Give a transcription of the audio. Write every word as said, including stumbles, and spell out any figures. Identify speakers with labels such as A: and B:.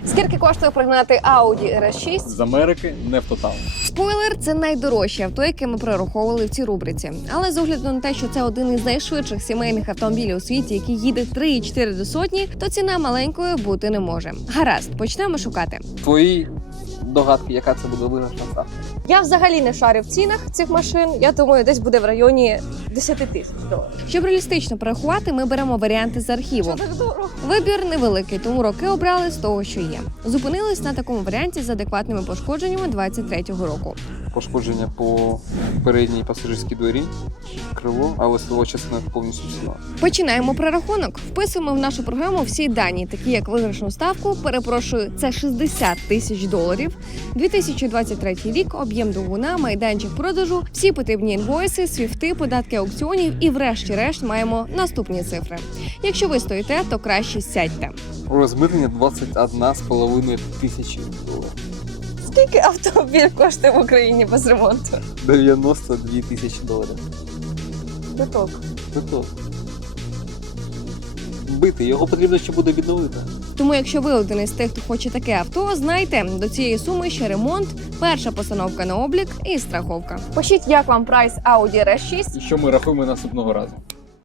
A: Скільки коштує пригнати Audi ар ес шість?
B: З Америки не в тотал.
A: Спойлер – це найдорожче авто, яке ми прораховували в цій рубриці. Але з огляду на те, що це один із найшвидших сімейних автомобілів у світі, який їде три цілих чотири десятих до сотні, то ціна маленькою бути не може. Гаразд, почнемо шукати.
C: Твої догадки, яка це буде виграшна ставка?
A: Я взагалі не шарю в цінах цих машин. Я думаю, десь буде в районі десять тисяч доларів. Щоб реалістично порахувати, ми беремо варіанти з архіву. Так дорого. Вибір невеликий, тому роки обрали з того, що є. Зупинились на такому варіанті з адекватними пошкодженнями двадцять третього року.
C: Пошкодження по передній пасажирській двері, крило, але силова частина повністю ціла.
A: Починаємо прорахунок. Вписуємо в нашу програму всі дані, такі як виграшну ставку, перепрошую, це шістдесят тисяч доларів, дві тисячі двадцять третій рік, об'єм двигуна, майданчик продажу, всі потрібні інвойси, свіфти, податки аукціонів і врешті-решт маємо наступні цифри. Якщо ви стоїте, то краще сядьте.
C: Розмитнення двадцять одна з половиною тисячі доларів.
A: Скільки автомобіль коштує в Україні без ремонту?
C: дев'яносто дві тисячі доларів.
A: Биток.
C: Биток. Бити, його потрібно ще буде відновити.
A: Тому якщо ви один із тих, хто хоче таке авто, знайте, до цієї суми ще ремонт, перша постановка на облік і страховка. Пишіть, як вам прайс Audi ар ес шість.
B: І що ми рахуємо наступного разу.